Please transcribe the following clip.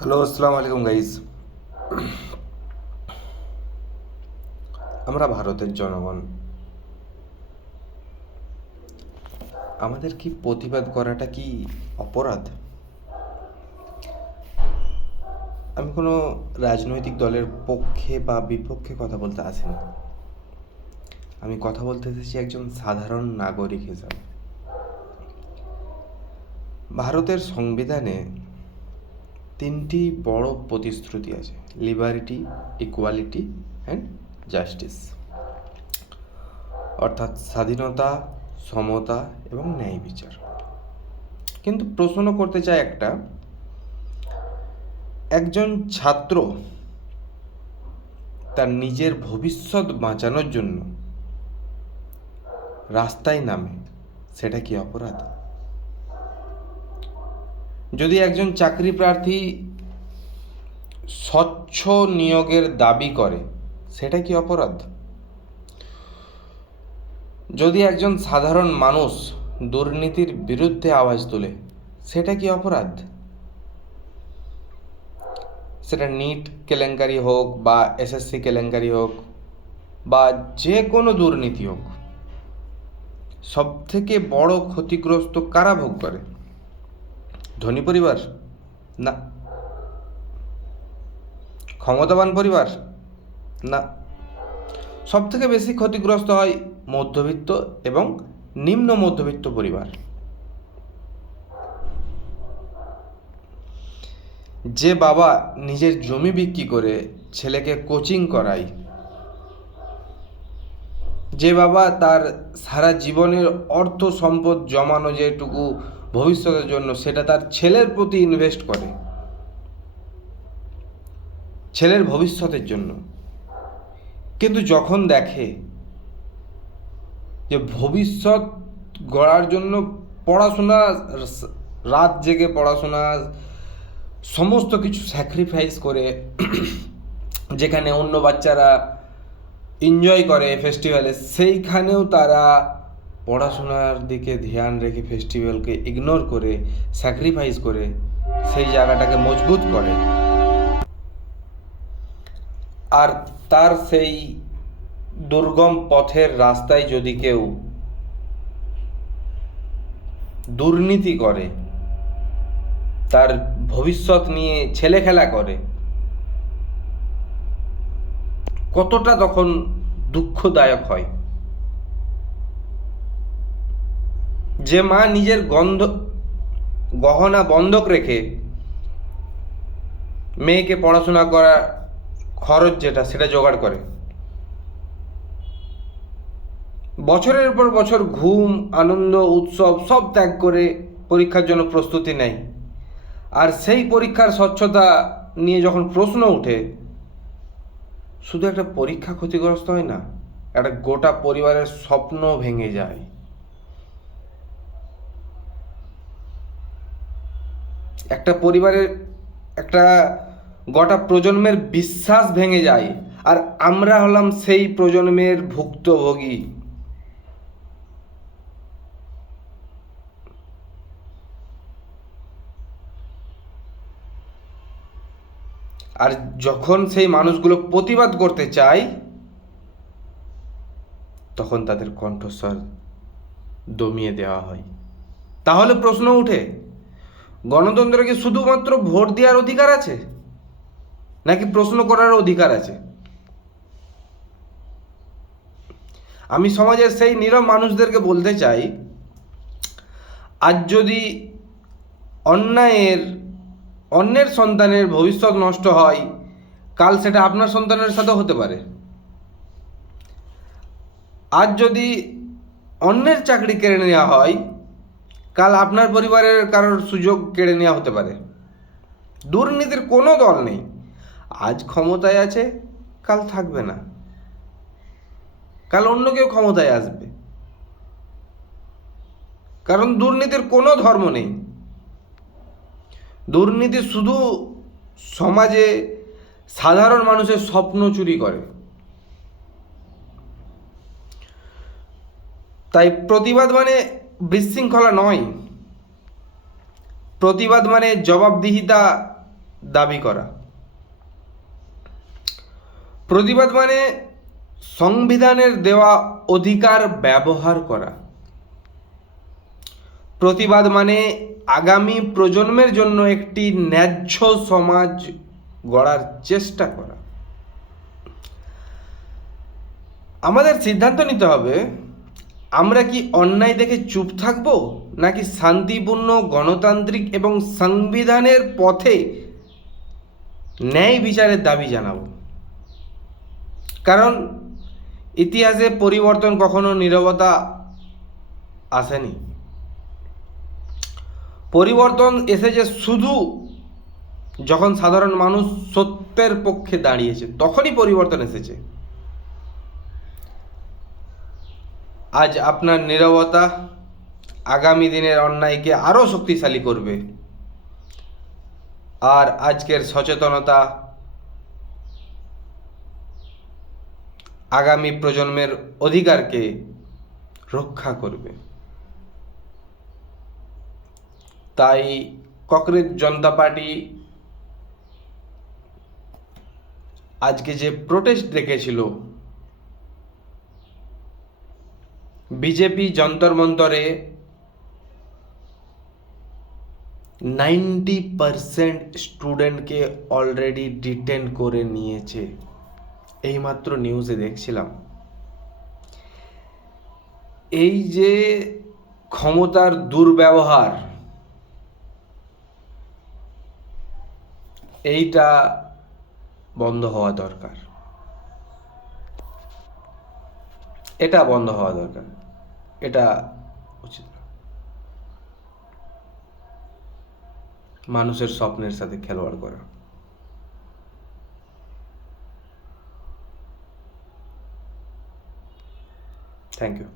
Hello, আসসালামু আলাইকুম guys. আমরা ভারতের জনগণ। আমাদের কি প্রতিবাদ করাটা কি অপরাধ? আমি কোনো রাজনৈতিক দলের পক্ষে বা বিপক্ষে কথা বলতে আসিনি। আমি কথা বলতে এসেছি একজন সাধারণ নাগরিক হিসাবে। ভারতের সংবিধানে 3টি বড় প্রতিশ্রুতি আছে: লিবার্টি, ইকুয়ালিটি অ্যান্ড জাস্টিস, অর্থাৎ স্বাধীনতা, সমতা এবং ন্যায় বিচার। কিন্তু প্রশ্ন করতে চাই একজন ছাত্র তার নিজের ভবিষ্যৎ বাঁচানোর জন্য রাস্তায় নামে, সেটা কি অপরাধ? যদি একজন চাকরি প্রার্থী স্বচ্ছ নিয়োগের দাবি করে, সেটা কি অপরাধ? যদি একজন সাধারণ মানুষ দুর্নীতির বিরুদ্ধে আওয়াজ তোলে, সেটা কি অপরাধ? সেটা নিট কেলেঙ্কারি হোক বা এসএসসি কেলেঙ্কারি হোক বা যে কোনো দুর্নীতি হোক, সব থেকে বড় ক্ষতিগ্রস্ত কারা ভোগ করে? ধনী পরিবার? না। ক্ষমতাবান পরিবার? না। সব থেকে বেশি ক্ষতিগ্রস্ত হয় মধ্যবিত্ত এবং নিম্ন মধ্যবিত্ত পরিবার। যে বাবা নিজের জমি বিক্রি করে ছেলেকে কোচিং করায়, যে বাবা তার সারা জীবনের অর্থ সম্পদ জমানো যেটুকু ভবিষ্যতের জন্য, সেটা তার ছেলের প্রতি ইনভেস্ট করে, ছেলের ভবিষ্যতের জন্য, কিন্তু যখন দেখে যে ভবিষ্যৎ গড়ার জন্য পড়াশোনা, রাত জেগে পড়াশোনা, সমস্ত কিছু স্যাক্রিফাইস করে, যেখানে অন্য বাচ্চারা এনজয় করে ফেস্টিভ্যালে, সেইখানেও তারা পড়াশোনার দিকে ধ্যান রেখে ফেস্টিভ্যালকে ইগনোর করে, স্যাক্রিফাইস করে সেই জায়গাটাকে মজবুত করে। আর তার সেই দুর্গম পথের রাস্তায় যদি কেউ দুর্নীতি করে, তার ভবিষ্যৎ নিয়ে ছেলেখেলা করে, কতটা তখন দুঃখদায়ক হয়। যে মা নিজের গহনা বন্ধক রেখে মেয়েকে পড়াশোনা করা খরচ যেটা, সেটা জোগাড় করে, বছরের পর বছর ঘুম, আনন্দ, উৎসব সব ত্যাগ করে পরীক্ষার জন্য প্রস্তুতি নেয়, আর সেই পরীক্ষার স্বচ্ছতা নিয়ে যখন প্রশ্ন ওঠে, শুধু একটা পরীক্ষা ক্ষতিগ্রস্ত হয় না, একটা গোটা পরিবারের স্বপ্ন ভেঙে যায়। একটা পরিবারের, একটা গোটা প্রজন্মের বিশ্বাস ভেঙে যায়, আর আমরা হলাম সেই প্রজন্মের ভুক্তভোগী। আর যখন সেই মানুষগুলো প্রতিবাদ করতে চায়, তখন তাদের কণ্ঠস্বর দমিয়ে দেওয়া হয়। তাহলে প্রশ্ন উঠে, গণতন্ত্রে কি শুধুমাত্র ভোট দেওয়ার অধিকার আছে, নাকি প্রশ্ন করার অধিকার আছে? আমি সমাজের সেই নীরব মানুষদেরকে বলতে চাই, আজ যদি অন্যের সন্তানের ভবিষ্যৎ নষ্ট হয়, কাল সেটা আপনার সন্তানের সাথেও হতে পারে। আজ যদি অন্যের চাকরি কেড়ে নেওয়া হয়, কাল আপনার পরিবারের কারোর সুযোগ কেড়ে নেওয়া হতে পারে। দুর্নীতির কোনো দল নেই, আজ ক্ষমতায় আছে, কাল থাকবে না, কাল অন্য কেউ ক্ষমতায় আসবে। কারণ দুর্নীতির কোনো ধর্ম নেই। দুর্নীতি শুধু সমাজে সাধারণ মানুষের স্বপ্ন চুরি করে। তাই প্রতিবাদ মানে বিশৃঙ্খলা নয়, প্রতিবাদ মানে জবাবদিহিতা দাবি করা। প্রতিবাদ মানে সংবিধানের দেওয়া অধিকার ব্যবহার করা। প্রতিবাদ মানে আগামী প্রজন্মের জন্য একটি ন্যায্য সমাজ গড়ার চেষ্টা করা। আমাদের সিদ্ধান্ত নিতে হবে, আমরা কি অন্যায় দেখে চুপ থাকব, নাকি শান্তিপূর্ণ গণতান্ত্রিক এবং সংবিধানের পথে ন্যায় বিচারের দাবি জানাবো। কারণ ইতিহাসে পরিবর্তন কখনো নীরবতা আসেনি। পরিবর্তন এসেছে শুধু যখন সাধারণ মানুষ সত্যের পক্ষে দাঁড়িয়েছে, তখনই পরিবর্তন এসেছে। আজ আপনার নীরবতা আগামী দিনের অন্যায়কে আরও শক্তিশালী করবে, আর আজকের সচেতনতা আগামী প্রজন্মের অধিকারকে রক্ষা করবে। তাই কংগ্রেস জনতা পার্টি আজকে যে প্রোটেস্ট রেখেছিল, বিজেপি যন্তর মন্তরে 90% স্টুডেন্টকে অলরেডি ডিটেন করে নিয়েছে। এইমাত্র নিউজে দেখছিলাম। এই যে ক্ষমতার দুর্ব্যবহার, এইটা বন্ধ হওয়া দরকার। এটা বন্ধ হওয়া দরকার, এটা উচিত না। মানুষের স্বপ্নের সাথে খেলোয়াড় করা। Thank you.